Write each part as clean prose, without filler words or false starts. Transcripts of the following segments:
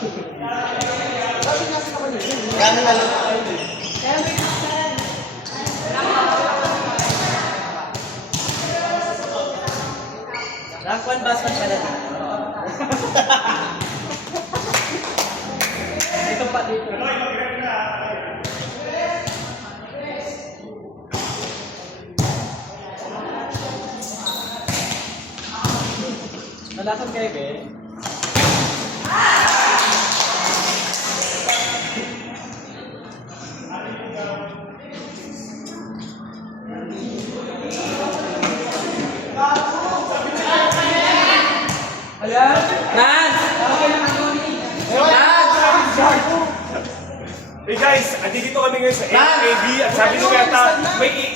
Gano'n na lang. Rank 1 basket pala dito. Ito pa dito. Nalasan kayo, be? Ayan! Nans! Hey guys, andito kami ngayon sa AAB at sabi nyo yata may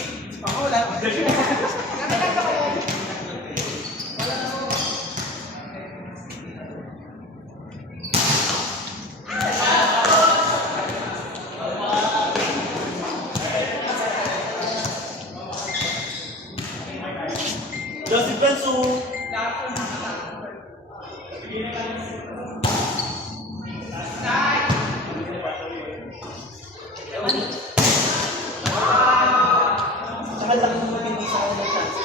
Joseph Benso! Saka lang naman hindi sa ako ng chance.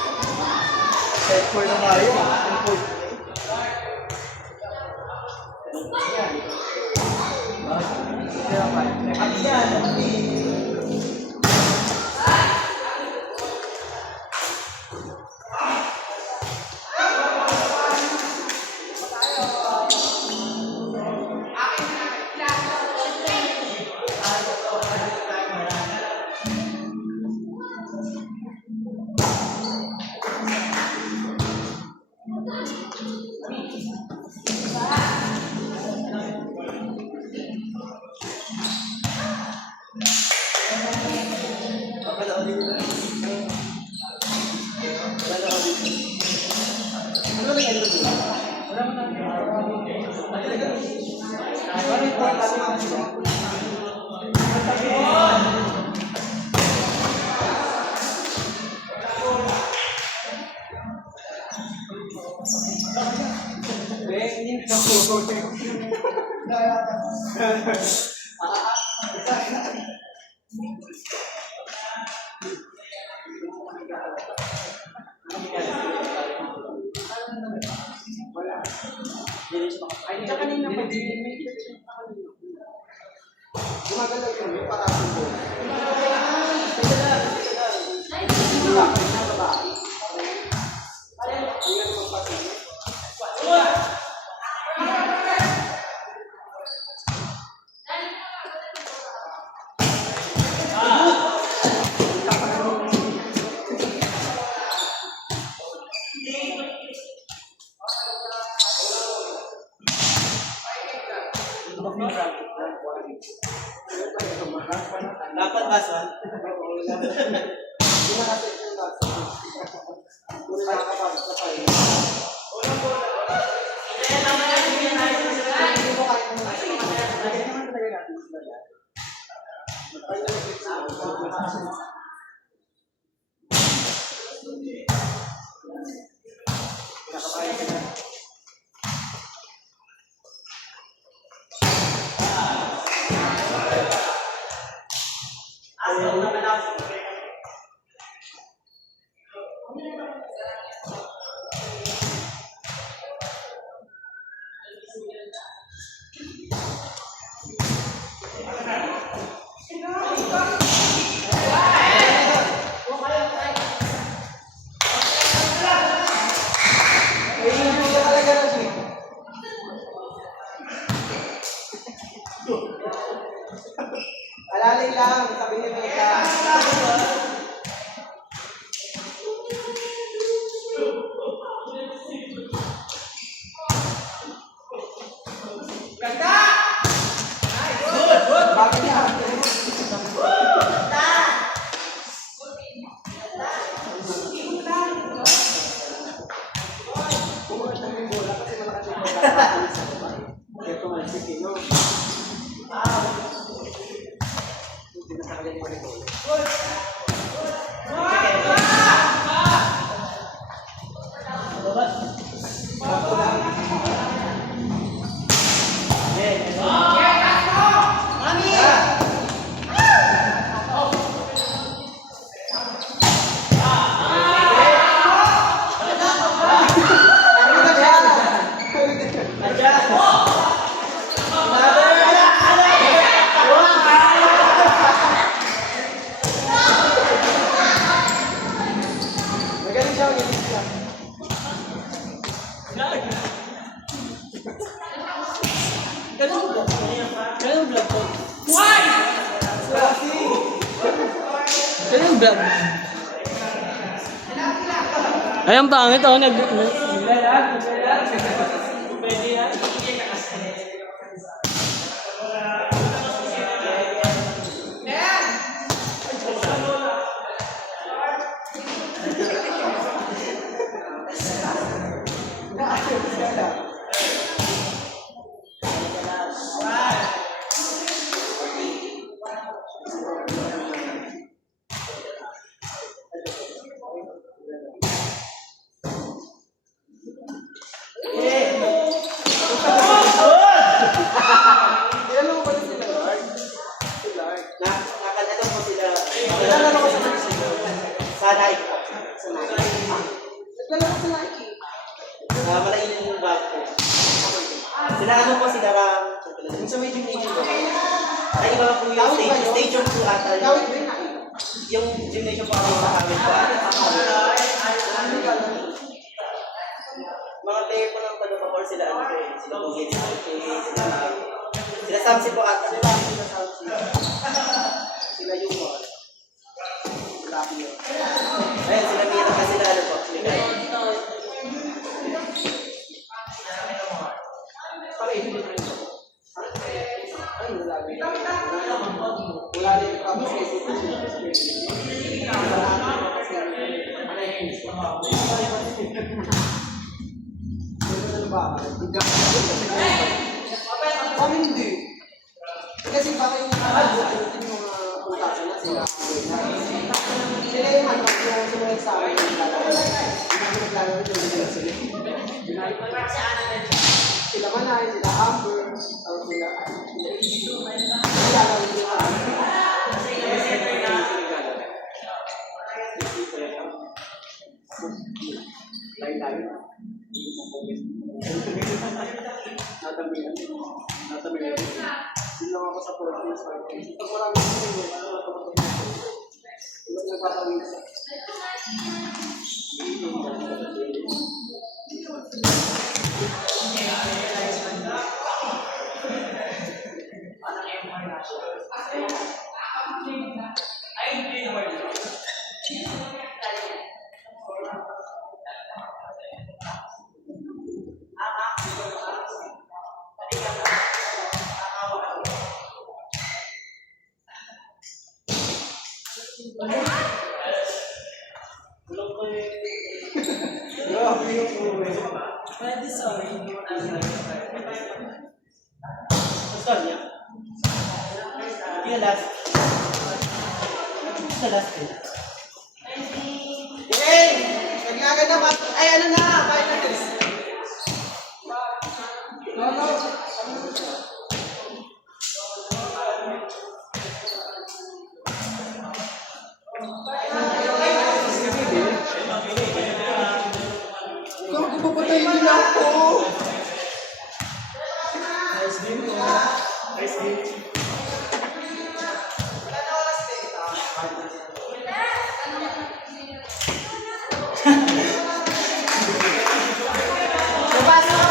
Set for na nga yun. Dapat basan? Alalay lang, sabi niya Mika. Ganda! Good, good! Bakit niya? Ganda! Yes. Mami! Magaling siya, magaling siya. Ganun vlog ko. Why? Ganun vlog. Ay, ang pangit ako. Pwede yan. Nakalala ko sila. Nakalala ko sa Nike. Sa Nike. Sa Nike. Nakalala ko sa Nike. Malayin yung bag ko. Sila ano po sila Ram. Yung sa may gymnasium ko. Ay iba po yung station 2 ata. Yung gymnasium po ako sa amin po. Mga player po ng Palupapor sila ano po eh. Sila Bugin. Sila Samsi po ata. Sila Samsi. Sila yung mga. Ayun, sila Mira kasi sila ano po. Para ito din rin. Ay, wala din. Wala din kami sa ito. Kami hindi. Kasi baka yung mga putasan na sila. Sila yung ano, yung sumunod sa amin. Sila Manay, sila Amber, tapos sila lang ako sa province. Pag marami nagpapawin sa Pasok